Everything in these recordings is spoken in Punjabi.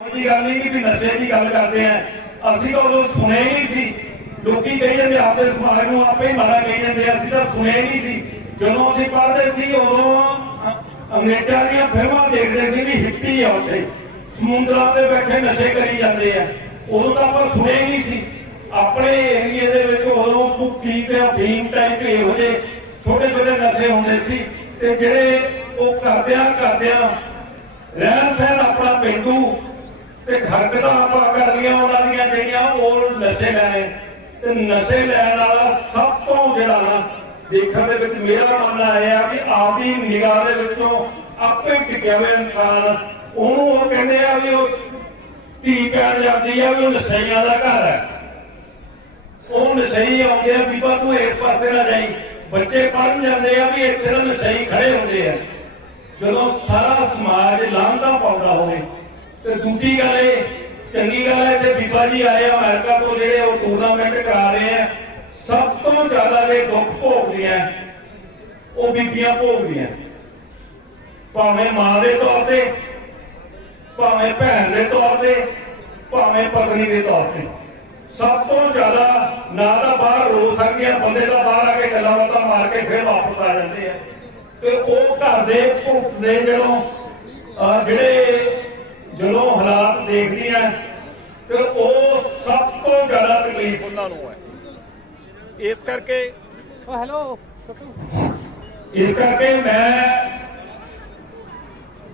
ਦੀ ਗੱਲ ਨਹੀਂ ਵੀ ਨਸ਼ੇ ਦੀ ਗੱਲ ਕਰਦੇ ਆ। ਅਸੀਂ ਤਾਂ ਉਦੋਂ ਸੁਣਿਆ ਹੀ ਨਹੀਂ ਸੀ। ਲੋਕੀ ਕਹੀ ਜਾਂਦੇ ਆਪਦੇ ਸਮਾਜ ਨੂੰ ਆਪੇ ਹੀ ਮਾੜਾ ਕਹੀ ਜਾਂਦੇ ਅਸੀਂ ਤਾਂ ਸੁਣਿਆ ਹੀ ਨਹੀਂ ਸੀ। ਜਦੋਂ ਅਸੀਂ ਪੜ੍ਹਦੇ ਸੀ, ਉਦੋਂ ਅੰਗਰੇਜ਼ਾਂ ਦੀਆਂ ਫਿਲਮਾਂ ਦੇਖਦੇ ਸੀ ਵੀ ਹਿੱਪੀ ਆ ਉੱਥੇ। ਸਮੁੰਦਰਾਂ ਦੇ ਬੈਠੇ ਨਸ਼ੇ ਕਰੀ ਜਾਂਦੇ ਆ। ਉਦੋਂ ਤਾਂ ਆਪਾਂ ਸੁਣਿਆ ਹੀ ਨਹੀਂ ਸੀ। ਆਪਣੇ ਏਰੀਏ ਦੇ ਵਿੱਚ ਉਦੋਂ ਭੁੱਕੀ ਤੇ ਅਫੀਮ ਟਾਈਪ ਇਹੋ ਜਿਹੇ ਛੋਟੇ ਛੋਟੇ ਨਸ਼ੇ ਹੁੰਦੇ ਸੀ। ਤੇ ਜਿਹੜੇ ਉਹ ਕਰਦਿਆਂ ਕਰਦਿਆਂ ਰਹਿਣ ਸਹਿਣ ਆਪਣਾ ਪਿੰਡੂ ਤੇ ਹਰਕਤਾਂ ਆਪਾਂ ਕਰ ਉਹਨਾਂ ਦੀਆਂ ਜਿਹੜੀਆਂ ਉਹ ਨਸ਼ੇ ਲੈਣੇ ਤੇ ਨਸ਼ੇ ਲੈਣ ਵਾਲਾ ਸਭ ਤੋਂ ਜਿਹੜਾ ਨਾ, ਦੇਖਣ ਦੇ ਵਿੱਚ ਮੇਰਾ ਮੰਨਣਾ ਇਹ ਆ ਕਿ ਆਪਦੀ ਨਿਗਾਹ ਦੇ ਵਿੱਚੋਂ ਆਪੇ ਟਿਕਿਆ ਹੋਇਆ ਇਨਸਾਨ, ਉਹਨੂੰ ਉਹ ਕਹਿੰਦੇ ਆ ਵੀ ਉਹ ਧੀ ਪੈਣ ਜਾਂਦੀ ਆ ਵੀ ਉਹ ਨਸ਼ਈਆਂ ਦਾ ਘਰ ਹੈ। ਉਹ ਨਸ਼ਈ ਆਉਂਦੇ ਆ, ਬੀਬਾ ਤੂੰ ਇਸ ਪਾਸੇ ਨਾ ਜਾਈ। ਬੱਚੇ ਪੜਨ ਜਾਂਦੇ ਆ ਵੀ ਇੱਥੇ ਨਾ ਨਸ਼ਈ ਖੜੇ ਹੁੰਦੇ ਆ। ਜਦੋਂ ਸਾਰਾ ਸਮਾਜ ਲਾਂਘਦਾ ਪਾਉਂਦਾ ਹੋਵੇ ਤੇ ਦੂਜੀ ਗੱਲ ਇਹ, ਚੰਗੀ ਗੱਲ ਹੈ ਤੇ ਬੀਬਾ ਜੀ ਆਏ ਅਮਰੀਕਾ ਤੋਂ, ਜਿਹੜੇ ਉਹ ਟੂਰਨਾਮੈਂਟ ਕਰਾ ਰਹੇ ਆ, ਸਭ ਤੋਂ ਜ਼ਿਆਦਾ ਇਹ ਦੁੱਖ ਭੋਗਦੀਆਂ, ਉਹ ਬੀਬੀਆਂ ਭੋਗਦੀਆਂ। ਭਾਵੇਂ ਮਾਂ ਦੇ ਤੌਰ ਤੇ, ਭਾਵੇਂ ਭੈਣ ਦੇ ਤੌਰ ਤੇ, ਭਾਵੇਂ ਪਤਨੀ ਦੇ ਤੌਰ ਤੇ। ਸਭ ਤੋਂ ਜ਼ਿਆਦਾ ਨਾ ਤਾਂ ਬਾਹਰ ਰੋ ਸਕਦੀਆਂ, ਬੰਦੇ ਦਾ ਬਾਹਰ ਆ ਕੇ ਗੱਲਾਂ ਬਾਤਾਂ ਮਾਰ ਕੇ ਫਿਰ ਵਾਪਸ ਆ ਜਾਂਦੇ ਆ। ਤੇ ਉਹ ਘਰ ਦੇ ਭੁਗਤਦੇ ਜਦੋਂ ਜਿਹੜੇ ਜਦੋਂ ਹਾਲਾਤ ਦੇਖਦੀਆਂ ਤੇ ਉਹ ਸਭ ਤੋਂ ਜ਼ਿਆਦਾ ਤਕਲੀਫ ਉਹਨਾਂ ਨੂੰ ਹੈ। ਇਸ ਕਰਕੇ ਓ ਹੈਲੋ ਇਸ ਕਰਕੇ ਮੈਂ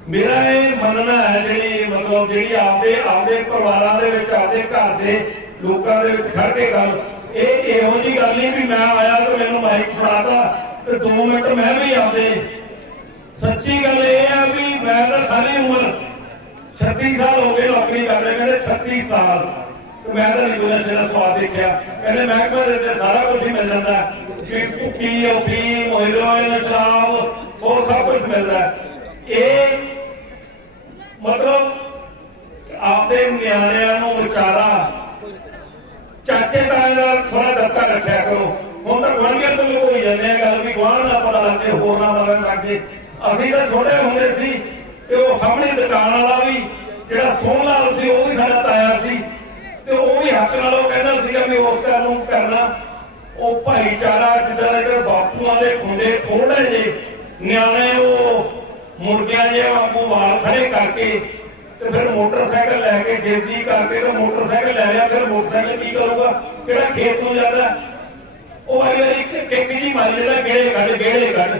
ਮੇਰਾ ਇਹ ਮੰਨਣਾ ਹੈ ਜਿਹੜੀ ਮਤਲਬ ਜਿਹੜੀ ਆਪਦੇ ਆਪਦੇ ਪਰਿਵਾਰਾਂ ਦੇ ਵਿੱਚ ਆਪਦੇ ਘਰ ਦੇ ਲੋਕਾਂ ਦੇ ਵਿੱਚ ਖੜ ਕੇ ਗੱਲ ਇਹ ਇਹੋ ਜੀ ਗੱਲ ਨਹੀਂ ਵੀ ਮੈਂ ਆਇਆ ਤੇ ਮੈਨੂੰ ਮਾਈਕ ਫੜਾਤਾ ਤੇ 2 ਮਿੰਟ ਮੈਂ ਵੀ ਆਉਂਦੇ ਸੱਚੀ ਗੱਲ ਇਹ ਹੈ ਵੀ ਮੈਂ ਤਾਂ ਸਾਰੀ ਉਮਰ 36 ਸਾਲ ਹੋ ਗਏ ਨੌਕਰੀ ਕਰ ਰਿਹਾ, ਕਹਿੰਦੇ 36 ਸਾਲ। ਤੇ ਮੈਂ ਤਾਂ ਨਹੀਂ ਕੋਈ ਜਿਹੜਾ ਸਵਾਦ ਦੇਖਿਆ, ਕਹਿੰਦੇ ਮਹਿਕਮੇ ਦੇ ਵਿੱਚ ਸਾਰਾ ਕੁਝ ਹੀ ਮਿਲ ਜਾਂਦਾ ਕਿ ਭੁੱਕੀ, ਅਫੀਮ ਹੈਰੋਇਨ ਸ਼ਰਾਬ ਉਹ ਸਭ ਕੁਝ ਮਿਲਦਾ ਇਹ ਮਤਲਬ ਆਪਦੇ ਨਿਆਣਿਆਂ ਨੂੰ ਵਿਚਾਰਾ ਚਾਚੇ ਤਾਏ ਦਾ ਥੋੜਾ ਦੱਤਾ ਰੱਖਿਆ ਕਰੋ। ਹੁਣ ਤਾਂ ਗਵਾਂਢੀਆਂ ਤੋਂ ਵੀ ਹੋਈ ਜਾਂਦੇ ਆ ਗੱਲ ਵੀ ਗਵਾਂਢ ਨਾ ਪਤਾ ਲੱਗੇ ਹੋਰ ਨਾ ਮਰਨ ਲੱਗੇ ਅਸੀਂ ਤਾਂ ਛੋਟੇ ਹੁੰਦੇ ਸੀ ਤੇ ਉਹ ਸਾਹਮਣੇ ਦੁਕਾਨ ਵਾਲਾ ਵੀ ਜਿਹੜਾ ਸੋਹਣ ਲਾਲ ਸੀ, ਉਹ ਵੀ ਸਾਡਾ ਤਾਇਆ ਸੀ। ਤੇ ਉਹ ਵੀ ਹੱਕ ਨਾਲ ਉਹ ਕਹਿੰਦਾ ਸੀਗਾ ਵੀ ਉਸ ਕੰਮ ਨੂੰ ਕਰਨਾ। ਉਹ ਭਾਈਚਾਰਾ ਜਿੱਦਾਂ ਦੇ ਬਾਪੂਆਂ ਦੇ ਖੁੰਡੇ ਥੋੜੇ ਜੇ, ਨਿਆਣੇ ਉਹ ਮੁਰਗਿਆਂ ਜੇ ਵਾਂਗੂ ਵਾਲ ਖੜੇ ਕਰਕੇ ਤੇ ਫਿਰ ਮੋਟਰਸਾਈਕਲ ਲੈ ਕੇ ਜੇਦੀ ਕਰਕੇ ਤੇ ਮੋਟਰਸਾਈਕਲ ਲੈ ਲਿਆ, ਫਿਰ ਮੋਟਰਸਾਈਕਲ ਕੀ ਕਰੂਗਾ? ਕਿਹੜਾ ਖੇਤ ਨੂੰ ਜਾਂਦਾ? ਉਹ ਵਾਰੀ ਵਾਰੀ ਕਿੱਕ ਜੀ ਮਾਰ ਜਿਹੜਾ ਗੇੜੇ ਕੱਢ ਗੇੜੇ ਕੱਢ।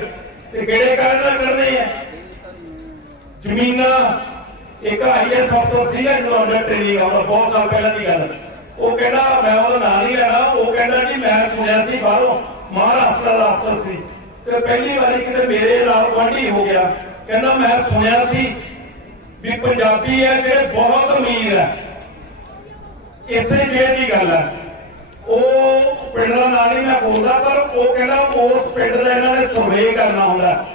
ਤੇ ਗੇੜੇ ਕੱਢਣਾ ਕਰਨੇ ਆ। ਜ਼ਮੀਨਾਂ ਇੱਕ ਆਈਐਸ ਅਫਸਰ ਸੀਗਾ ਜਦੋਂ ਅੰਡਰ ਟ੍ਰੇਨਿੰਗ ਆਉਂਦਾ ਬਹੁਤ ਸਾਲ ਪਹਿਲਾਂ ਦੀ ਗੱਲ। ਉਹ ਕਹਿੰਦਾ, ਮੈਂ ਉਹਦਾ ਨਾਂ ਨਹੀਂ ਲੈਣਾ। ਉਹ ਕਹਿੰਦਾ ਜੀ, ਮੈਂ ਸੁਣਿਆ ਸੀ ਬਾਹਰੋਂ, ਮਹਾਰਾਸ਼ਟਰ ਦਾ ਅਫਸਰ ਸੀ। ਤੇ ਪਹਿਲੀ ਵਾਰੀ ਕਿਤੇ ਮੇਰੇ ਨਾਲ ਗੁਆਂਢੀ ਹੋ ਗਿਆ। ਕਹਿੰਦਾ, ਮੈਂ ਸੁਣਿਆ ਸੀ ਵੀ ਪੰਜਾਬੀ ਹੈ ਜਿਹੜੇ ਬਹੁਤ ਅਮੀਰ ਹੈ। ਇਸੇ ਜਿਹੜੇ ਦੀ ਗੱਲ ਹੈ। ਉਹ ਪਿੰਡ ਦਾ ਨਾਂ ਨਹੀਂ ਮੈਂ ਬੋਲਦਾ, ਪਰ ਉਹ ਕਹਿੰਦਾ, ਉਸ ਪਿੰਡ ਦਾ ਇਹਨਾਂ ਨੇ ਸਰਵੇ ਕਰਨਾ ਹੁੰਦਾ।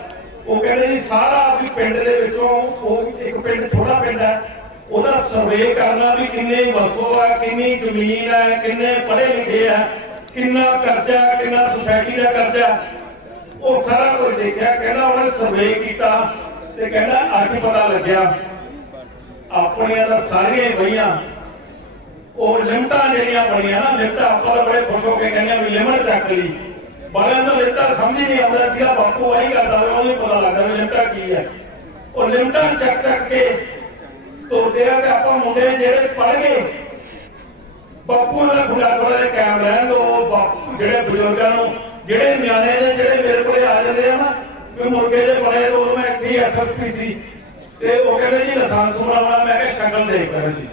ਉਹ ਕਹਿੰਦੇ ਜੀ, ਸਾਰਾ ਵੀ ਪਿੰਡ ਦੇ ਵਿੱਚੋਂ ਉਹ ਪਿੰਡ ਛੋਟਾ ਪਿੰਡ ਹੈ। ਉਹਦਾ ਸਰਵੇ ਕਰਨਾ ਵੀ ਕਿੰਨੇ ਵਸੋ ਹੈ, ਕਿੰਨੀ ਜ਼ਮੀਨ ਹੈ, ਕਿੰਨੇ ਪੜ੍ਹੇ ਲਿਖੇ ਹੈ, ਕਿੰਨਾ ਕਰਜ਼ਾ ਕਿੰਨਾ ਸੁਸਾਇਟੀ ਦਾ ਕਰਜ਼ਾ ਉਹ ਸਾਰਾ ਕੁਝ ਦੇਖਿਆ, ਕਹਿੰਦਾ ਉਹਨੇ ਸਰਵੇ ਕੀਤਾ ਤੇ ਕਹਿੰਦਾ ਅੱਜ ਪਤਾ ਲੱਗਿਆ, ਆਪਣੀਆਂ ਤਾਂ ਸਾਰੀਆਂ ਬਈਆਂ ਉਹ ਲਿਮਟਾਂ ਜਿਹੜੀਆਂ ਬਣੀਆਂ ਨਾ, ਲਿਮਟਾਂ ਆਪਾਂ ਤਾਂ ਬੜੇ ਖੁਸ਼ ਹੋ ਕੇ ਕਹਿੰਦੇ ਆ ਵੀ ਲਿਮਟ ਚੱਕ ਲਈ। ਬਾਲਾਂ ਦਾ ਲਿਮਟਾਂ ਸਮਝ ਨਹੀਂ ਆਉਂਦਾ ਜਿਹੜਾ ਬਾਪੂ ਆਈ ਕਰਦਾ ਹੋਵੇ ਉਹਨੂੰ ਪਤਾ ਲੱਗਦਾ ਵੀ ਲਿਮਟਾਂ ਕੀ ਹੈ। ਉਹ ਲਿਮਟਾਂ ਚੱਕ ਚੱਕ ਕੇ ਤੋੜਦੇ ਆ ਤੇ ਆਪਾਂ ਮੁੰਡੇ ਜਿਹੜੇ ਪੜ ਗਏ ਬਾਪੂ ਦਾ ਖੁਦਾ ਥੋੜਾ ਜਿਹਾ ਕਾਇਮ ਰਹਿਣ ਦੋ ਜਿਹੜੇ ਬਜ਼ੁਰਗਾਂ ਨੂੰ, ਜਿਹੜੇ ਨਿਆਣੇ ਨੇ ਜਿਹੜੇ ਮੇਰੇ ਕੋਲੇ ਆ ਜਾਂਦੇ ਆ ਨਾ, ਵੀ ਮੁਰਗੇ ਦੇ ਬੜੇ ਤੋਂ ਮੈਂ ਇੱਥੇ ਐਸਐਸਪੀ ਸੀ। ਤੇ ਉਹ ਕਹਿੰਦੇ ਜੀ ਲਾਇਸੈਂਸ ਬਣਾਉਣਾ, ਮੈਂ ਕਿਹਾ ਸ਼ਕਲ ਦੇਖ ਕਰ ਜੀ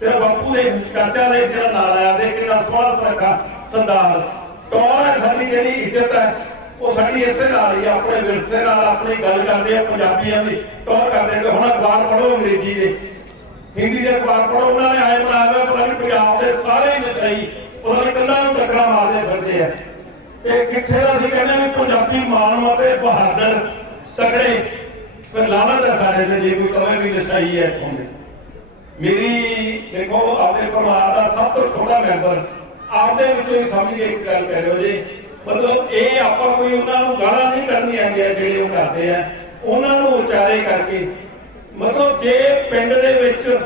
ਤੇਰਾ ਬਾਪੂ ਦੇ ਚਾਚਾ ਦੇ ਜਿਹੜਾ ਨਾਲ ਆਇਆ ਦੇ ਕਿੰਨਾ ਸੋਹਣਾ ਸੁਨੱਖਾ ਸੰਦਾਰ ਟੌਰ ਹੈ ਜਿਹੜੀ ਇੱਜ਼ਤ ਹੈ ਉਹ ਸਾਡੀ ਇਸੇ ਨਾਲ ਹੀ ਆਪਣੇ ਵਿਰਸੇ ਨਾਲ ਆਪਣੀ ਗੱਲ ਕਰਦੇ ਆ ਪੰਜਾਬੀਆਂ ਦੀ, ਟੌਰ ਕਰਦੇ ਤੇ ਹੁਣ ਅਖਬਾਰ ਪੜ੍ਹੋ ਅੰਗਰੇਜ਼ੀ ਦੇ। ਹਿੰਦੀ ਦੇ ਅਖਬਾਰ ਪੜ੍ਹੋ, ਉਹਨਾਂ ਨੇ ਆਏ ਬਣਾਇਆ ਹੋਇਆ ਪਤਾ ਪੰਜਾਬ ਦੇ ਸਾਰੇ ਨਸ਼ਈ ਉਹਨਾਂ ਨੇ ਕੰਨਾਂ ਨੂੰ ਟੱਕਰਾਂ ਮਾਰਦੇ ਫਿਰਦੇ ਆ। ਤੇ ਕਿੱਥੇ ਅਸੀਂ ਕਹਿੰਦੇ ਵੀ ਪੰਜਾਬੀ ਮਾਣ ਮਾਪੇ ਬਹਾਦਰ, ਤਕੜੇ, ਫਿਰ ਲਾਣਤ ਹੈ ਸਾਡੇ ਤੇ ਜੇ ਕੋਈ ਕਵੇ ਵੀ ਨਸ਼ਈ ਹੈ ਇੱਥੋਂ ਦੇ। ਮੇਰੀ ਦੇਖੋ ਆਪਣੇ ਪਰਿਵਾਰ ਦਾ ਸਭ ਤੋਂ ਛੋਟਾ ਮੈਂਬਰ, ਆਪਦੇ ਵਿੱਚੋਂ ਹੀ ਸਮਝ ਕੇ ਇੱਕ ਗੱਲ ਕਰਿਓ ਜੀ। ਮਤਲਬ ਇਹ ਆਪਾਂ ਕੋਈ ਉਹਨਾਂ ਨੂੰ ਗਾਲਾਂ ਨਹੀਂ ਕਰਨੀਆਂ ਆਉਂਦੀਆਂ ਜਿਹੜੇ ਉਹ ਕਰਦੇ ਆ। ਉਹਨਾਂ ਨੂੰ ਉਚਾਰੇ ਕਰਕੇ। ਮਤਲਬ ਜੇ ਪਿੰਡ ਦੇ ਵਿੱਚ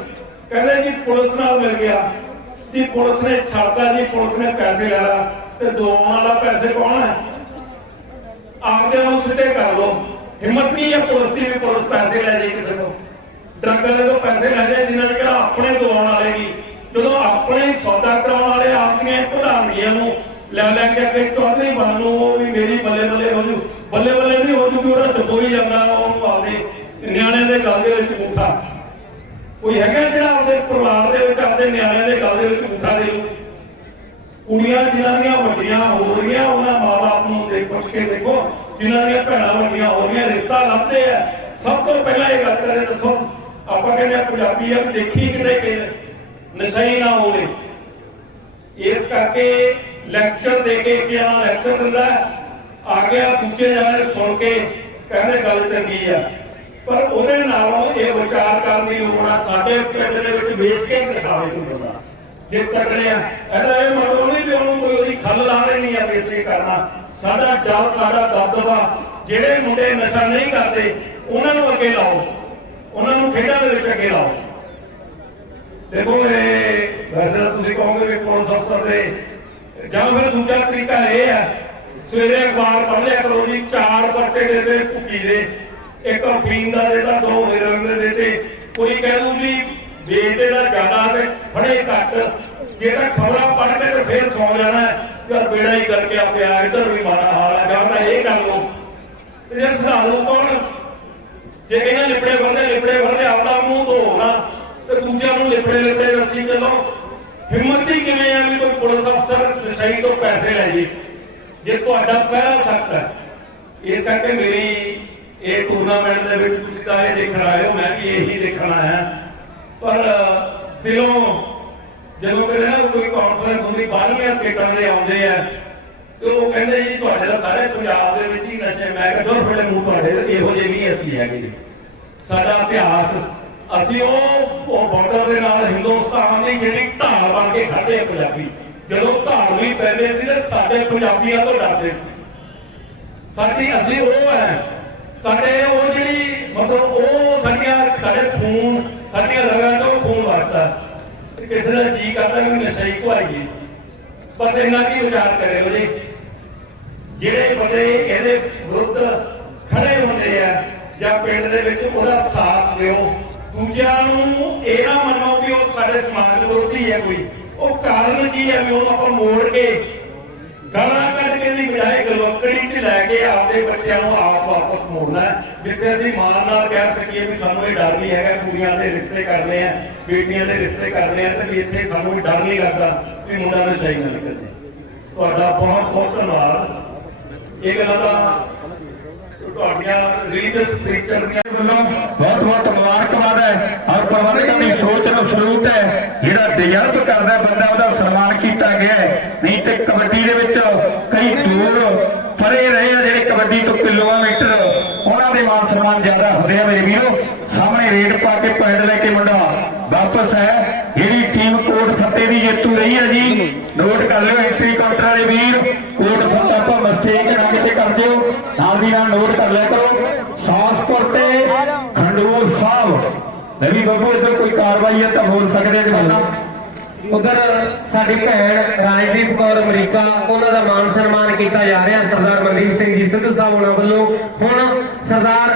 ਕਹਿੰਦੇ ਜੀ ਪੁਲਿਸ ਨਾਲ ਮਿਲ ਗਿਆ ਜੀ ਪੁਲਿਸ ਨੇ ਛੱਡਤਾ ਜੀ, ਪੁਲਿਸ ਨੇ ਪੈਸੇ ਲੈ ਲਾ, ਤੇ ਦੋਵਾਂ ਵਾਲਾ ਪੈਸੇ ਕੌਣ ਹੈ? ਆਪਦੇ ਨੂੰ ਸਿੱਧੇ ਕਰ ਲਓ। ਹਿੰਮਤ ਨਹੀਂ ਹੈ ਪੁਲਿਸ ਦੀ ਵੀ ਪੁਲਿਸ ਪੈਸੇ ਲੈ ਜੇ ਕਿਸੇ ਨੂੰ ਡਰੱਗ ਵਾਲੇ ਤੋਂ ਪੈਸੇ ਲੈ ਜਾਏ ਜਿਨ੍ਹਾਂ ਨੇ ਕਿਹਾ ਆਪਣੇ ਦਵਾਉਣ ਵਾਲੇ ਲੈ ਲੈ ਕੇ ਅੱਗੇ ਚੌਧਰੀ ਬਣ ਨੂੰ ਉਹ ਵੀ ਮੇਰੀ ਬੱਲੇ ਬੱਲੇ ਹੋ ਜੂ। ਬੱਲੇ ਬੱਲੇ ਨਹੀਂ ਹੋ ਜੂ ਕਿ ਉਹਦਾ ਡਬੋਈ ਜਾਂਦਾ, ਉਹਨੂੰ ਆਪਦੇ ਨਿਆਣਿਆਂ ਦੇ ਗਲ ਦੇ ਵਿੱਚ ਮੁੱਠਾ ਕੋਈ ਹੈਗਾ ਜਿਹੜਾ ਆਪਦੇ ਪਰਿਵਾਰ ਦੇ ਵਿੱਚ, ਆਪਦੇ ਨਿਆਣਿਆਂ ਦੇ ਗਲ ਦੇ ਵਿੱਚ ਮੁੱਠਾ ਦੇ? ਕੁੜੀਆਂ ਜਿਨ੍ਹਾਂ ਦੀਆਂ ਵੱਡੀਆਂ ਹੋ ਰਹੀਆਂ, ਉਹਨਾਂ ਮਾਪੇ ਨੂੰ ਦੇਖ ਪੁੱਛ ਕੇ ਦੇਖੋ, ਜਿਨ੍ਹਾਂ ਦੀਆਂ ਭੈਣਾਂ ਵੱਡੀਆਂ ਹੋ ਰਹੀਆਂ, ਰਿਸ਼ਤਾ ਲੱਭਦੇ ਆ। ਸਭ ਤੋਂ ਪਹਿਲਾਂ ਇਹ ਗੱਲ ਕਰੇ, ਦੱਸੋ, ਆਪਾਂ ਕਹਿੰਦੇ ਆ ਪੰਜਾਬੀ ਆ, ਦੇਖੀ ਕਿਤੇ ਕਿ ਨਸ਼ਾ ਨਾ ਹੋਵੇ। ਇਸ ਕਰਕੇ ਲੈਕਚਰ ਦੇ ਕੇ ਕਿ ਲੈਕਚਰ ਦਿੰਦਾ ਆ ਗਿਆ ਦੂਜੇ ਜਾਣੇ ਸੁਣ ਕੇ ਕਹਿੰਦੇ ਗੱਲ ਚੰਗੀ ਆ। ਪਰ ਉਹਦੇ ਨਾਲੋਂ ਇਹ ਵਿਚਾਰ ਕਰਨ ਦੀ ਲੋੜ ਆ, ਸਾਡੇ ਪਿੰਡ ਦੇ ਵਿੱਚ ਵੇਚ ਕੇ ਦਿਖਾਵੇ ਕੋਈ ਬੰਦਾ। ਜੇ ਤਕੜੇ ਇਹਦਾ ਇਹ ਮਤਲਬ ਨਹੀਂ ਵੀ ਉਹਨੂੰ ਕੋਈ ਉਹਦੀ ਖੱਲ ਲਾ ਨਹੀਂ ਆ ਬੇਸੀ ਕਰਨਾ। ਸਾਡਾ ਡਰ, ਸਾਡਾ ਦਬਦਬਾ, ਜਿਹੜੇ ਮੁੰਡੇ ਨਸ਼ਾ ਨਹੀਂ ਕਰਦੇ, ਉਹਨਾਂ ਨੂੰ ਅੱਗੇ ਲਾਓ। ਉਹਨਾਂ ਨੂੰ ਖੇਡਾਂ ਦੇ ਵਿੱਚ ਅੱਗੇ ਲਾਓ। ਦੇਖੋ ਇਹ, ਵੈਸੇ ਤਾਂ ਤੁਸੀਂ ਕਹੋਗੇ ਕਿ ਪੁਲਿਸ ਅਫਸਰ ਦੇ ਜਾਂ ਫਿਰ ਦੂਜਾ ਤਰੀਕਾ ਇਹ ਹੈ, ਸਵੇਰੇ ਅਖਬਾਰ ਪੜ੍ਹ ਲਿਆ ਕਰੋ ਜੀ, ਚਾਰ ਪਰਚੇ ਦੇ ਦੇ ਭੁੱਕੀ ਦੇ। ਇੱਕ ਅਫੀਮ ਦਾ ਦੇ ਦੋ ਹਿਰਨ ਦੇ ਦੇ ਕੋਈ ਕਹਿ ਦੂ ਵੀ ਵੇਚਦੇ ਦਾ ਜ਼ਿਆਦਾ ਤੇ ਫੜੇ ਘੱਟ। ਜੇ ਤਾਂ ਖਬਰਾਂ ਪੜ੍ਹ ਕੇ ਤੇ ਫੇਰ ਸੌ ਜਾਣਾ ਯਾਰ ਬੇੜਾ ਹੀ ਕਰਕੇ ਆ ਪਿਆ ਇੱਧਰ ਵੀ ਮਾੜਾ ਹਾਲ ਹੈ ਜਾਂ ਇਹ ਕਰ ਲਓ। ਤੇ ਜੇ ਸੁਧਾਰੂ ਕੌਣ? ਜੇ ਇਹਨਾਂ ਲਿਪੜੇ ਬੰਦੇ ਲਿਪੜੇ ਵਰਦੇ ਆਪਦਾ ਮੂੰਹ ਧੋ ਨਾ ਤੇ ਦੂਜਿਆਂ ਨੂੰ ਲਿਪੜੇ ਲਿਪੜੇ ਰੱਸੀ ਚੱਲੋ ਹਿੰਮਤ ਹੀ ਕਿਵੇਂ ਆ ਵੀ ਕੋਈ ਪੁਲਿਸ ਅਫਸਰ ਨਸ਼ਈ ਤੋਂ ਪੈਸੇ ਲੈ ਜੇ ਜੇ ਤੁਹਾਡਾ ਪਹਿਰਾ ਸਖਤ ਹੈ, ਇਸ ਕਰਕੇ ਮੇਰੀ ਇਹ ਟੂਰਨਾਮੈਂਟ ਦੇ ਵਿੱਚ ਤੁਸੀਂ ਤਾਂ ਇਹ ਦੇਖਣ ਆਏ ਹੋ, ਮੈਂ ਵੀ ਇਹੀ ਦੇਖਣ ਆਇਆ। ਪਰ, ਦਿਲੋਂ, ਜਦੋਂ ਕਹਿੰਦੇ ਨਾ ਕੋਈ ਕਾਨਫਰੰਸ ਹੁੰਦੀ ਬਾਹਰਲੀਆਂ ਸਟੇਟਾਂ ਦੇ ਆਉਂਦੇ ਆ, ਤੇ ਉਹ ਕਹਿੰਦੇ ਜੀ, ਤੁਹਾਡੇ ਦਾ ਸਾਰੇ ਪੰਜਾਬ ਦੇ ਵਿੱਚ ਹੀ ਨਸ਼ੇ, ਮੈਂ ਕਿਹਾ ਦੋ ਫੜੇ ਮੂੰਹ ਤੁਹਾਡੇ ਇਹੋ ਜਿਹੇ ਨਹੀਂ ਅਸੀਂ ਹੈਗੇ। ਜੀ ਸਾਡਾ ਇਤਿਹਾਸ, ਅਸੀਂ ਉਹ ਉਹ ਬਾਰਡਰ ਦੇ ਨਾਲ ਹਿੰਦੁਸਤਾਨ ਦੀ ਜਿਹੜੀ ਢਾਲ ਬਣ ਕੇ ਖੜੇ ਆ ਪੰਜਾਬੀ। ਜਦੋਂ ਢਾਲ ਵੀ ਪੈਂਦੇ ਸੀ ਤੇ ਸਾਡੇ ਪੰਜਾਬੀਆਂ ਤੋਂ ਡਰਦੇ ਸੀ। ਸਾਡੀ ਅਸੀਂ ਉਹ ਹੈ, ਸਾਡੇ ਉਹ ਜਿਹੜੀ ਮਤਲਬ ਉਹ ਸਾਡੀਆਂ, ਸਾਡੇ ਖੂਨ, ਸਾਡੀਆਂ ਰਗਾਂ ਤੋਂ ਖੂਨ ਵਗਦਾ ਕਿਸੇ ਦਾ ਜੀ ਕਰਦਾ ਵੀ ਨਸ਼ਈ ਖਵਾਈਏ ਬਸ ਇੰਨਾ ਕੀ ਵਿਚਾਰ ਕਰਿਓ ਜੀ। ਜਿਹੜੇ ਬੰਦੇ ਇਹਦੇ ਵਿਰੁੱਧ ਖੜੇ ਹੁੰਦੇ ਆ ਜਾਂ ਪਿੰਡ ਦੇ ਵਿੱਚ ਉਹਦਾ ਸਾਥ ਦਿਓ, ਦੂਜਿਆਂ ਨੂੰ ਇਹ ਨਾ ਮੰਨੋ ਵੀ ਉਹ ਸਾਡੇ ਸਮਾਜ ਵਿਰੋਧੀ ਹੈ ਕੋਈ। ਉਹ ਕਾਰਨ ਕੀ ਹੈ ਵੀ ਉਹਨੂੰ ਆਪਾਂ ਮੋੜ ਕੇ ਗਾਲਾਂ ਕੱਢ ਕੇ ਦੀ ਬਜਾਏ ਗਲਵਕੜੀ 'ਚ ਲੈ ਕੇ ਆਪਦੇ ਬੱਚਿਆਂ ਨੂੰ ਆਪ ਵਾਪਸ ਮੋੜਨਾ। ਜਿੱਥੇ ਅਸੀਂ ਮਾਣ ਨਾਲ ਕਹਿ ਸਕੀਏ ਵੀ ਸਾਨੂੰ ਇਹ ਡਰ ਨਹੀਂ ਹੈਗਾ ਕੁੜੀਆਂ ਦੇ ਰਿਸ਼ਤੇ ਕਰਨੇ ਆ ਬੇਟੀਆਂ ਦੇ ਰਿਸ਼ਤੇ ਕਰਨੇ ਆ ਤੇ ਵੀ ਇੱਥੇ ਸਾਨੂੰ ਡਰ ਨਹੀਂ ਲੱਗਦਾ ਵੀ ਮੁੰਡਾ ਨਸ਼ਾਈ ਨਾ ਜੇ ਤੁਹਾਡਾ ਬਹੁਤ ਬਹੁਤ ਧੰਨਵਾਦ। ਇਹ ਗੱਲਾਂ ਤਾਂ ਤੁਹਾਡੀਆਂ ਰੀਜਨ ਪ੍ਰੀਚਰ ਦੀਆਂ ਵੱਲੋਂ ਬਹੁਤ ਬਹੁਤ ਮੁਬਾਰਕਬਾਦ ਹੈ। ਔਰ ਪ੍ਰਬੰਧਕਾਂ ਦੀ ਸੋਚ ਨੂੰ ਸਲੂਟ ਹੈ। ਜਿਹੜਾ ਕਰਦਾ ਬੰਦਾ, ਉਹਦਾ ਸਨਮਾਨ ਕੀਤਾ ਗਿਆ ਨਹੀਂ ਤੇ ਕਬੱਡੀ ਦੇ ਵਿੱਚ ਕਈ ਦੂਰ ਪਰੇ ਰਹੇ ਆ ਜਿਹੜੇ ਕਬੱਡੀ ਤੋਂ ਕਿਲੋਮੀਟਰ ਉਹਨਾਂ ਦੇ ਮਾਨ ਸਨਮਾਨ ਜ਼ਿਆਦਾ ਹੁੰਦੇ ਆ ਮੇਰੇ ਵੀਰੋ। ਸਾਹਮਣੇ ਰੇਡ ਪਾ ਕੇ ਪੁਆਇੰਟ ਲੈ ਕੇ ਮੁੰਡਾ ਵਾਪਸ ਹੈ ਜਿਹੜੀ ਟੀਮ ਕੋਟ ਫੱਤੇ ਦੀ ਜੇਤੂ ਰਹੀ ਹੈ ਜੀ, ਨੋਟ ਕਰ ਲਿਓ ਐਂਟਰੀ ਕਾਊਂਟਰ ਵਾਲੇ ਵੀਰ। ਕੋਟ ਫੱਤਾ ਆਪਾਂ ਮਸਟੇਕ ਨਾ ਕਿਤੇ ਕਰ ਦਿਓ। ਨਾਲ ਦੀ ਨਾਲ ਨੋਟ ਕਰ ਲਿਆ ਕਰੋ। ਸਾਸਪੁਰ ਤੇ ਖੰਡੂਰ ਸਾਹਿਬ। ਨਵੀਂ ਬੱਬੂ ਇੱਧਰ ਕੋਈ ਕਾਰਵਾਈ ਹੈ ਤਾਂ ਬੋਲ ਸਕਦੇ ਜਵਾਨਾ ਉਧਰ ਸਾਡੀ ਭੈਣ ਰਾਜਦੀਪ ਕੌਰ ਅਮਰੀਕਾ, ਉਹਨਾਂ ਦਾ ਮਾਨ ਸਨਮਾਨ ਕੀਤਾ ਜਾ ਰਿਹਾ ਸਰਦਾਰ ਮਨਦੀਪ ਸਿੰਘ ਜੀ ਸਿੱਧੂ ਸਾਹਿਬ ਉਹਨਾਂ ਵੱਲੋਂ। ਹੁਣ ਸਰਦਾਰ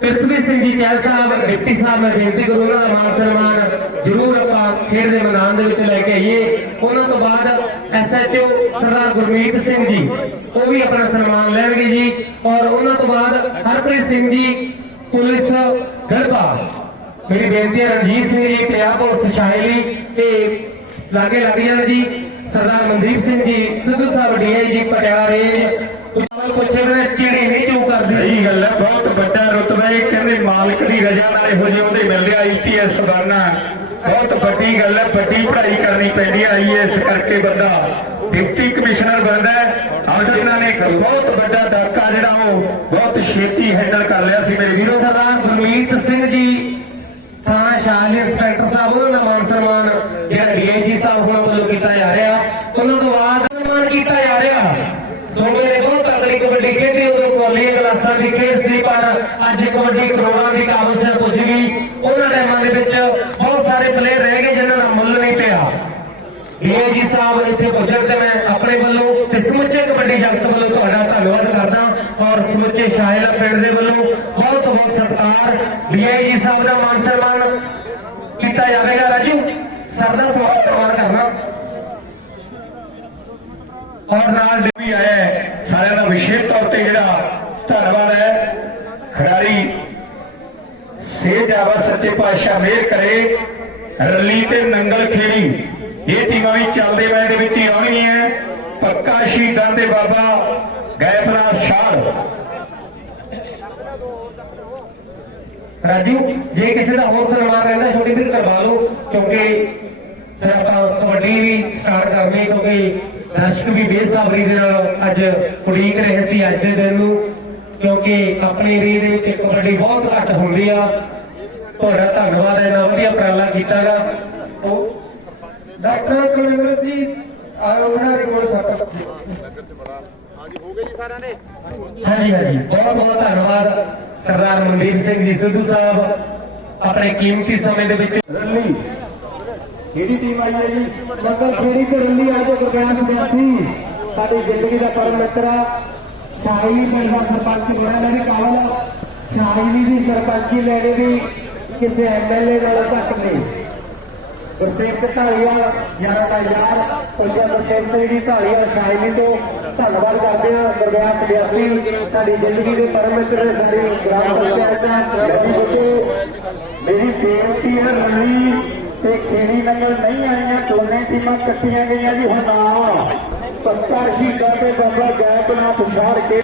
ਪ੍ਰਿਥਵੀ ਸਿੰਘ ਜੀ ਚਹਿਲ ਸਾਹਿਬ, ਡਿਪਟੀ ਸਾਹਿਬ ਮੈਂ ਬੇਨਤੀ ਕਰੂੰ, ਉਹਨਾਂ ਦਾ ਮਾਨ ਸਨਮਾਨ ਜ਼ਰੂਰ ਆਪਾਂ ਖੇਡ ਦੇ ਮੈਦਾਨ ਦੇ ਵਿੱਚ ਲੈ ਕੇ ਆਈਏ। ਉਹਨਾਂ ਤੋਂ ਬਾਅਦ ਐਸਐਚਓ ਸਰਦਾਰ ਗੁਰਮੀਤ ਸਿੰਘ ਜੀ, ਉਹ ਵੀ ਆਪਣਾ ਸਨਮਾਨ ਲੈਣਗੇ ਜੀ। ਔਰ ਉਹਨਾਂ ਤੋਂ ਬਾਅਦ ਹਰਪ੍ਰੀਤ ਸਿੰਘ ਜੀ, ਪੁਲਿਸ ਗੜਬਾ। ਮੇਰੀ ਬੇਨਤੀ ਹੈ ਰਣਜੀਤ ਸਿੰਘ ਜੀ ਪੰਜਾਬ ਪੁਲਿਸ ਸ਼ਾਇਲੀ ਤੇ ਲਾਗੇ ਲੱਗ ਜਾਣ ਜੀ ਸਰਦਾਰ ਮਨਦੀਪ ਸਿੰਘ ਜੀ ਸਿੱਧੂ ਸਾਹਿਬ ਡੀਆਈਜੀ ਪਟਿਆਲਾ ਰੇਂਜ ਉਤਾਵਲ ਪੁੱਛੇ ਨੇ ਚਿੜੀ ਨਹੀਂ ਚੂ ਕਰਦੀ। ਸਹੀ ਗੱਲ ਹੈ ਬਹੁਤ ਵੱਡਾ ਰੁਤਬਾ ਇਹ ਕਹਿੰਦੇ ਮਾਲਕ ਦੀ ਰਜ਼ਾ ਨਾਲ ਇਹੋ ਜਿਹੇ ਉਹਦੇ ਮਿਲਦੇ ਆਈਪੀਐਸ ਬਣਨਾ ਬਹੁਤ ਵੱਡੀ ਗੱਲ ਹੈ ਵੱਡੀ ਪੜ੍ਹਾਈ ਕਰਨੀ ਪੈਂਦੀ ਹੈ ਆਈਐਸ ਕਰਕੇ ਬੰਦਾ। ਡਿਪਟੀ ਕਮਿਸ਼ਨਰ ਬਣਦਾ ਹੈ ਅੱਜ ਇਹਨਾਂ ਨੇ ਬਹੁਤ ਵੱਡਾ ਡਾਕਾ ਜਿਹੜਾ ਉਹ ਬਹੁਤ ਛੇਤੀ ਹੈਂਡਲ ਕਰ ਲਿਆ ਸੀ ਮੇਰੇ ਵੀਰੋ। ਸਰਦਾਰ ਗੁਰਮੀਤ ਸਿੰਘ ਜੀ ਥਾਣਾ ਸ਼ਾਹਲੀ ਇੰਸਪੈਕਟਰ ਸਾਹਿਬ ਉਹਨਾਂ ਦਾ ਮਾਨ ਸਨਮਾਨ ਜਿਹੜਾ ਡੀਆਈਜੀ ਸਾਹਿਬ ਉਹਨਾਂ ਵੱਲੋਂ ਕੀਤਾ ਜਾ ਰਿਹਾ, ਉਹਨਾਂ ਤੋਂ ਬਾਅਦ ਸਨਮਾਨ ਕੀਤਾ ਜਾ ਰਿਹਾ। ਸੋ ਮੇਰੇ ਬਹੁਤ ਤਕੜੀ ਕਬੱਡੀ ਖੇਡੀ, ਉਦੋਂ ਗੋਲੀਆਂ ਗਲਾਸਾਂ ਦੀ ਖੇਡ ਸੀ, ਪਰ ਅੱਜ ਕਬੱਡੀ ਕਰੋੜਾਂ ਦੀ ਕਾਬਜ਼ 'ਚ ਪੁੱਜ ਗਈ। ਉਹਨਾਂ ਟਾਈਮਾਂ ਦੇ ਵਿੱਚ ਬਹੁਤ ਸਾਰੇ ਪਲੇਅਰ ਰਹਿ ਗਏ ਜਿਨ੍ਹਾਂ ਦਾ ਮੁੱਲ ਨਹੀਂ ਪਿਆ। ਇਹ ਜੀ ਸਾਹਿਬ ਇੱਥੇ ਪੁੱਜਣ ਤੇ ਮੈਂ ਆਪਣੇ ਵੱਲੋਂ ਤੇ ਸਮੁੱਚੇ ਕਬੱਡੀ ਜਗਤ ਵੱਲੋਂ ਤੁਹਾਡਾ ਧੰਨਵਾਦ ਕਰਦਾ ਔਰ ਸਮੁੱਚੇ ਸ਼ਾਇਲਾ ਪਿੰਡ ਦੇ ਵੱਲੋਂ ਬਹੁਤ ਬਹੁਤ ਸਤਿਕਾਰ ਡੀਆਈ ਜੀ ਸਾਹਿਬ ਦਾ ਮਾਨ ਸਨਮਾਨ ਕੀਤਾ ਜਾਵੇਗਾ ਰਾਜੂ ਸਰ ਦਾ ਸਨਮਾਨ ਕਰਨਾ ਔਰ ਨਾਲ ਵੀ ਆਇਆ ਸਾਰਿਆਂ ਦਾ ਵਿਸ਼ੇਸ਼ ਤੌਰ ਤੇ ਜਿਹੜਾ ਧੰਨਵਾਦ ਹੈ, ਖਿਡਾਰੀ ਸੇਜ ਸੱਚੇ ਪਾਤਸ਼ਾਹ ਮਿਹਰ ਕਰੇ, ਰੱਲੀ ਤੇ ਨੰਗਲ ਖੇੜੀ ਇਹ ਟੀਮਾਂ ਵੀ ਚੱਲਦੇ ਮੈਚ ਦੇ ਵਿੱਚ ਹੀ ਆਉਣਗੀਆਂ। ਪੱਕਾ ਸ਼ਹੀਦਾਂ ਦੇ ਬਾਬਾ ਗੈਪਨਾਥ ਸ਼ਾਹ। ਰਾਜੂ, ਜੇ ਕਿਸੇ ਦਾ ਹੋਰ ਸਨਮਾਨ ਰਹਿੰਦਾ, ਛੋਟੀ ਵੀਰ ਕਰਵਾ ਲਓ, ਕਿਉਂਕਿ ਫਿਰ ਆਪਾਂ ਕਬੱਡੀ ਵੀ ਸਟਾਰਟ ਕਰਨੀ, ਕਿਉਂਕਿ ਦਰਸ਼ਕ ਵੀ ਬੇਸਬਰੀ ਦੇ ਨਾਲ ਅੱਜ ਉਡੀਕ ਰਹੇ ਸੀ ਅੱਜ ਦੇ ਦਿਨ ਨੂੰ ਕਿਉਂਕਿ ਆਪਣੇ ਏਰੀਏ ਦੇ ਵਿੱਚ ਕਬੱਡੀ ਬਹੁਤ ਘੱਟ ਹੁੰਦੀ ਆ। ਤੁਹਾਡਾ ਧੰਨਵਾਦ ਇੰਨਾ ਵਧੀਆ ਉਪਰਾਲਾ ਕੀਤਾਗਾ। ਉਹ ਡਾਕਟਰ ਕੁਲਵਿੰਦਰ ਜੀ ਆਇਓ ਬਣਾ ਰਿਪੋਰਟ ਸੱਟ ਹਾਂਜੀ ਹਾਂਜੀ ਬਹੁਤ ਬਹੁਤ ਧੰਨਵਾਦ ਸਰਦਾਰ ਮਨਦੀਪ ਸਿੰਘ ਜੀ ਸਿੱਧੂ ਸਾਹਿਬ ਆਪਣੇ ਕੀਮਤੀ ਸਮੇਂ ਦੇ ਵਿੱਚ। ਰੱਲੀ ਕਿਹੜੀ ਟੀਮ ਆਈ ਹੈ ਜੀ? ਮਗਰ ਕਿਹੜੀ ਤੇ ਰੱਲੀ ਆ ਵਿਦਿਆਰਥੀ ਸਾਡੀ ਜ਼ਿੰਦਗੀ ਦਾ ਪਰਮ ਮਿੱਤਰ ਆ। ਸ਼ਾਹੀ ਪਿੰਡ ਦਾ ਸਰਪੰਚ ਬਣਾ ਲੈ ਕਾਵਲ ਸ਼ਾਹੀ ਦੀ ਸਰਪੰਚੀ ਲੈਣੇ ਦੀ ਕਿਸੇ ਐਮਐਲਏ ਨਾਲ ਘੱਟ ਨਹੀਂ। ਗੁਰਤੇਜ ਢਾਲੀਆ ਯਾਰ ਦਾ ਯਾਰ ਪੰਜਾਂ ਗੁਰਤੇਜ ਸਿੰਘ ਢਾਲੀਆ ਸ਼ਾਇਰੀ ਤੋਂ ਧੰਨਵਾਦ ਕਰਦੇ ਹਾਂ ਗੁਰਦਿਆਲ ਪੰਜਾਬੀ, ਸਾਡੀ ਜ਼ਿੰਦਗੀ ਦੇ ਪਰਮ ਮਿੱਤਰ ਨੇ ਗ੍ਰਾਮ ਪੰਚਾਇਤ ਮੇਰੀ ਮੇਰੀ ਬੇਨਤੀ ਹੈ ਰਲੀ ਤੇ ਖੇੜੀ ਨੰਗਲ ਨਹੀਂ ਆਈਆਂ ਦੋਨੇ ਟੀਮਾਂ ਕੱਟੀਆਂ ਗਈਆਂ ਜੀ ਹੁਣ। ਨਾ ਪੱਕਾ ਸ਼ਹੀਦਾਂ ਤੇ ਬਾਬਾ ਗੈਪ ਨਾ ਪਛਾੜ ਕੇ